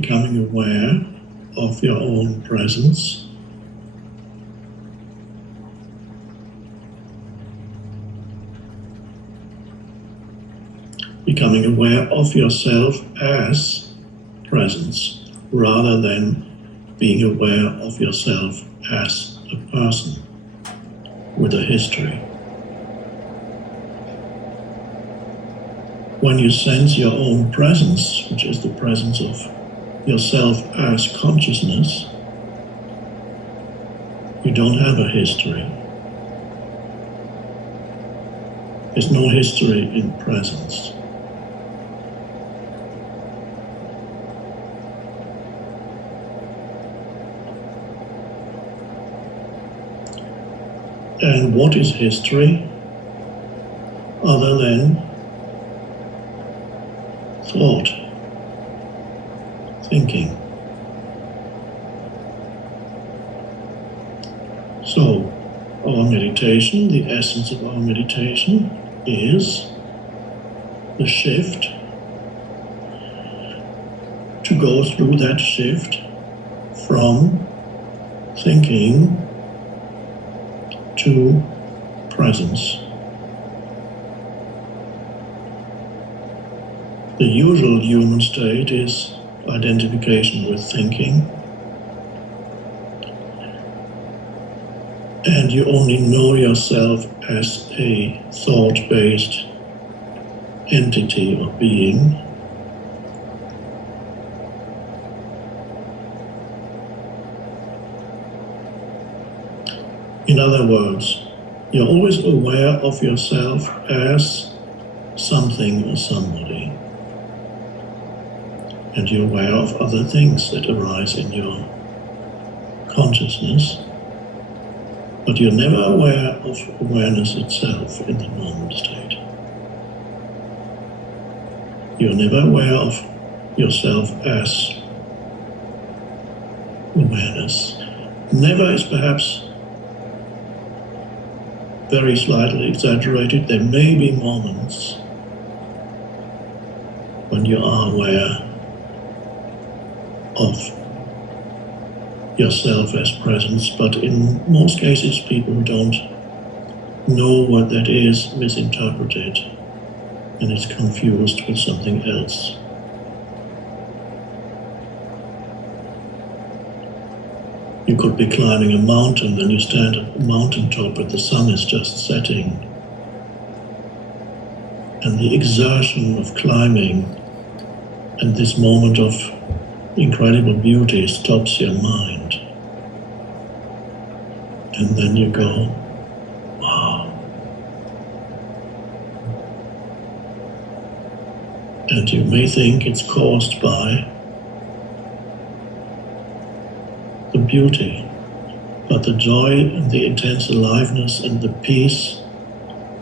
becoming aware of your own presence. Becoming aware of yourself as presence, rather than being aware of yourself as a person with a history. When you sense your own presence, which is the presence of yourself as consciousness, you don't have a history. There's no history in presence. And what is history other than thought, thinking? So, our meditation, the essence of our meditation is the shift, to go through that shift from thinking to presence. The usual human state is identification with thinking, and you only know yourself as a thought-based entity or being. In other words, you're always aware of yourself as something or somebody, and you're aware of other things that arise in your consciousness, but you're never aware of awareness itself in the normal state. You're never aware of yourself as awareness. Never is perhaps very slightly exaggerated. There may be moments when you are aware of yourself as presence, but in most cases people who don't know what that is misinterpret it, and it's confused with something else. You could be climbing a mountain, then you stand at the mountaintop and the sun is just setting, and the exertion of climbing and this moment of incredible beauty stops your mind, and then you go, wow. And you may think it's caused by the beauty, but the joy and the intense aliveness and the peace,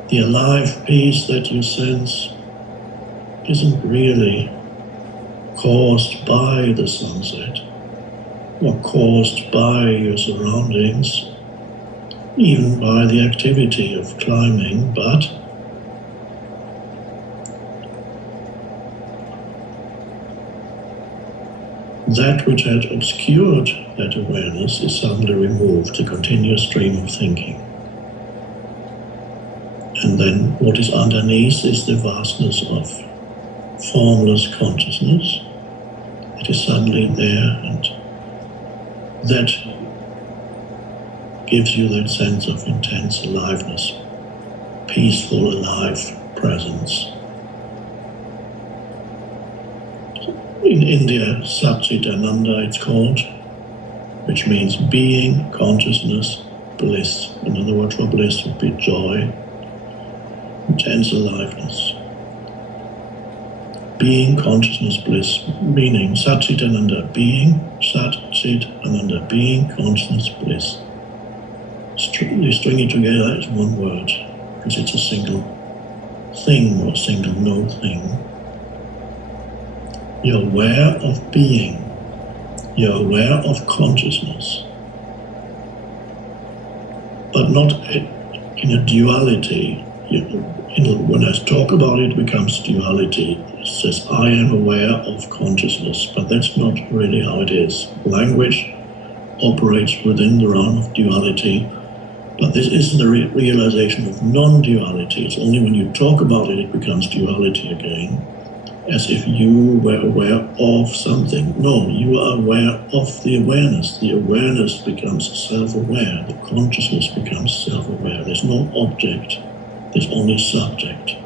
the alive peace that you sense, isn't really caused by the sunset or caused by your surroundings, even by the activity of climbing, but that which had obscured that awareness is suddenly removed, the continuous stream of thinking. And then what is underneath is the vastness of formless consciousness. It is suddenly there, and that gives you that sense of intense aliveness, peaceful, alive presence. In India, Satchitananda it's called, which means being, consciousness, bliss. Another word for bliss would be joy, intense aliveness. Being, consciousness, bliss, meaning Satchitananda, being, Sat, Chit, Ananda, being, consciousness, bliss. They string it together as one word, because it's a single thing or single no thing. You're aware of being, you're aware of consciousness, but not in a duality. When I talk about it, it becomes duality. It says, I am aware of consciousness, but that's not really how it is. Language operates within the realm of duality, but this isn't the realization of non-duality. It's only when you talk about it, it becomes duality again, as if you were aware of something. No, you are aware of the awareness. The awareness becomes self-aware. The consciousness becomes self-aware. There's no object. There's only subject.